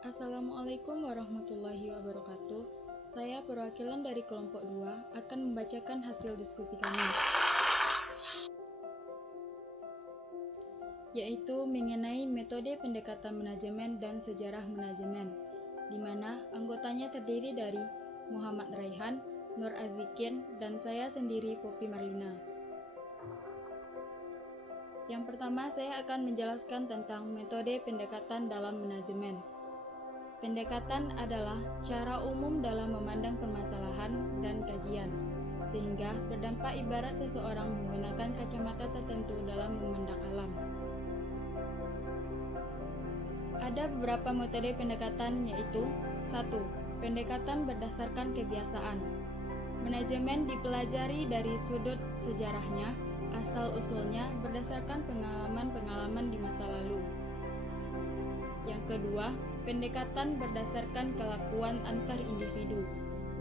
Assalamualaikum warahmatullahi wabarakatuh. Saya perwakilan dari kelompok 2 akan membacakan hasil diskusi kami, yaitu mengenai metode pendekatan manajemen dan sejarah manajemen, di mana anggotanya terdiri dari Muhammad Raihan, Nur Azikin, dan saya sendiri, Poppy Marlina. Yang pertama, saya akan menjelaskan tentang metode pendekatan dalam manajemen. Pendekatan adalah cara umum dalam memandang permasalahan dan kajian, sehingga berdampak ibarat seseorang menggunakan kacamata tertentu dalam memandang alam. Ada beberapa metode pendekatan, yaitu 1. Pendekatan berdasarkan kebiasaan. Manajemen dipelajari dari sudut sejarahnya, asal-usulnya berdasarkan pengalaman-pengalaman di masa lalu. Yang kedua, pendekatan berdasarkan kelakuan antar individu.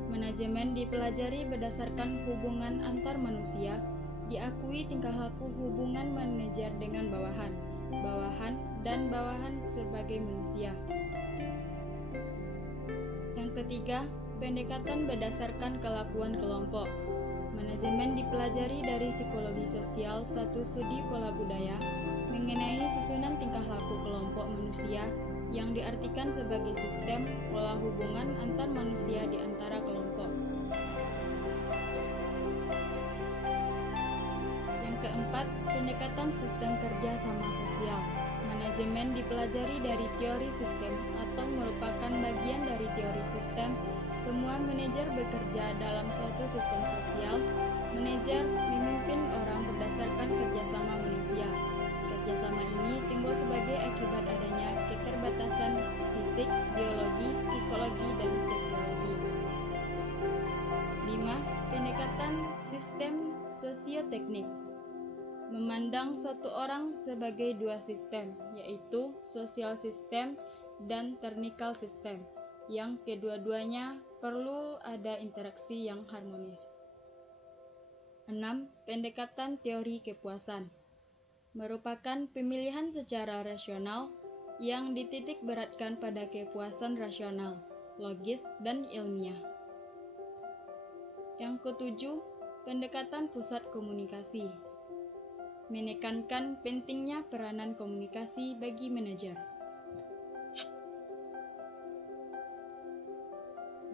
Manajemen dipelajari berdasarkan hubungan antar manusia, diakui tingkah laku hubungan manajer dengan bawahan, dan bawahan sebagai manusia. Yang ketiga, pendekatan berdasarkan kelakuan kelompok. Manajemen dipelajari dari psikologi sosial, suatu studi pola budaya mengenai susunan tingkah laku kelompok manusia yang diartikan sebagai sistem pola hubungan antar manusia di antara kelompok. Yang keempat, pendekatan sistem kerja sama sosial. Manajemen dipelajari dari teori sistem atau merupakan bagian dari teori sistem. Semua manajer bekerja dalam suatu sistem sosial. Manajer memimpin orang berdasarkan kerjasama manusia. Kerjasama ini timbul sebagai akibat adanya keterbatasan fisik, biologi, psikologi, dan sosiologi. 5. Pendekatan sistem sosioteknik. Memandang suatu orang sebagai dua sistem, yaitu sosial sistem dan technical system, yang kedua-duanya perlu ada interaksi yang harmonis. 6. Pendekatan teori kepuasan. Merupakan pemilihan secara rasional yang dititik beratkan pada kepuasan rasional, logis, dan ilmiah. Yang ketujuh, pendekatan pusat komunikasi. Menekankan pentingnya peranan komunikasi bagi manajer.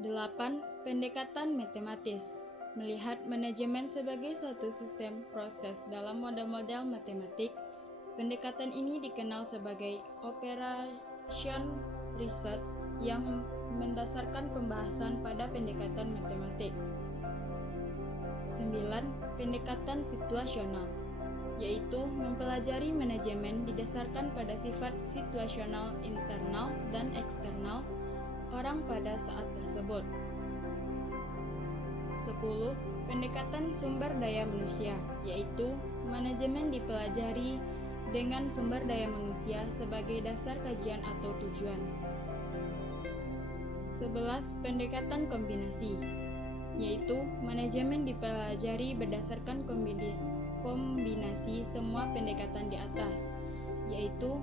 8. Pendekatan matematis. Melihat manajemen sebagai suatu sistem proses dalam model-model matematik. Pendekatan ini dikenal sebagai operation research yang mendasarkan pembahasan pada pendekatan matematik. 9. Pendekatan situasional, yaitu mempelajari manajemen didasarkan pada sifat situasional internal dan eksternal orang pada saat tersebut. 10. Pendekatan sumber daya manusia, yaitu manajemen dipelajari dengan sumber daya manusia sebagai dasar kajian atau tujuan. 11. Pendekatan kombinasi, yaitu manajemen dipelajari berdasarkan kombinasi semua pendekatan di atas, yaitu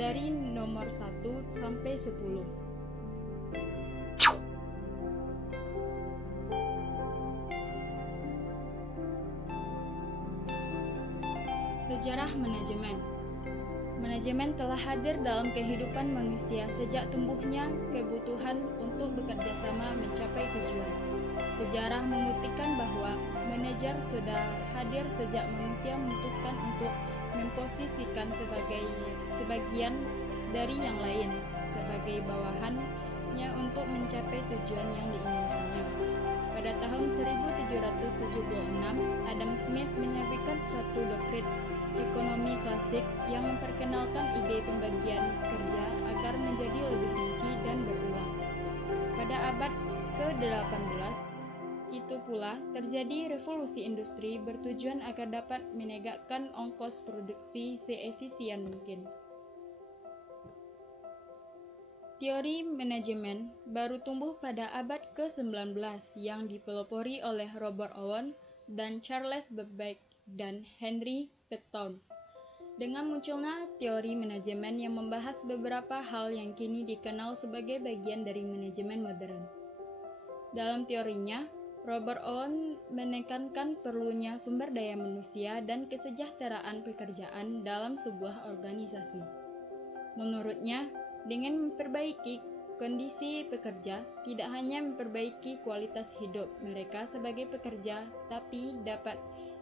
dari nomor 1 sampai 10. Sejarah manajemen. Manajemen telah hadir dalam kehidupan manusia sejak tumbuhnya kebutuhan untuk bekerja sama mencapai tujuan. Sejarah membuktikan bahwa manajer sudah hadir sejak manusia memutuskan untuk memposisikan sebagian dari yang lain sebagai bawahannya untuk mencapai tujuan yang diinginkannya. Pada tahun 1776, Adam Smith menerbitkan suatu doktrin ekonomi klasik yang memperkenalkan ide pembagian kerja agar menjadi lebih rinci dan berulang. Pada abad ke-18, itu pula terjadi revolusi industri bertujuan agar dapat menegakkan ongkos produksi seefisien mungkin. Teori manajemen baru tumbuh pada abad ke-19 yang dipelopori oleh Robert Owen dan Charles Babbage dan Henry Bentham. Dengan munculnya teori manajemen yang membahas beberapa hal yang kini dikenal sebagai bagian dari manajemen modern. Dalam teorinya, Robert Owen menekankan perlunya sumber daya manusia dan kesejahteraan pekerjaan dalam sebuah organisasi. Menurutnya, dengan memperbaiki kondisi pekerja, tidak hanya memperbaiki kualitas hidup mereka sebagai pekerja, tapi dapat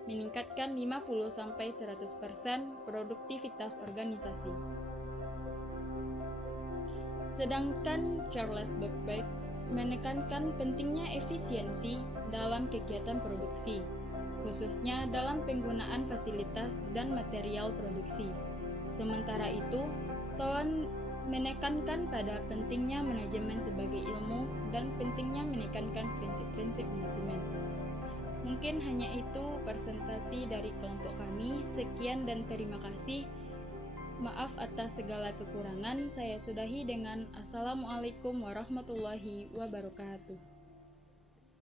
meningkatkan 50-100% produktivitas organisasi. Sedangkan Charles Babbage menekankan pentingnya efisiensi dalam kegiatan produksi, khususnya dalam penggunaan fasilitas dan material produksi. Sementara itu, Towen menekankan pada pentingnya manajemen sebagai ilmu dan pentingnya menekankan prinsip-prinsip manajemen. Mungkin hanya itu presentasi dari kelompok kami. Sekian dan terima kasih. Maaf atas segala kekurangan. Saya sudahi dengan Assalamualaikum warahmatullahi wabarakatuh.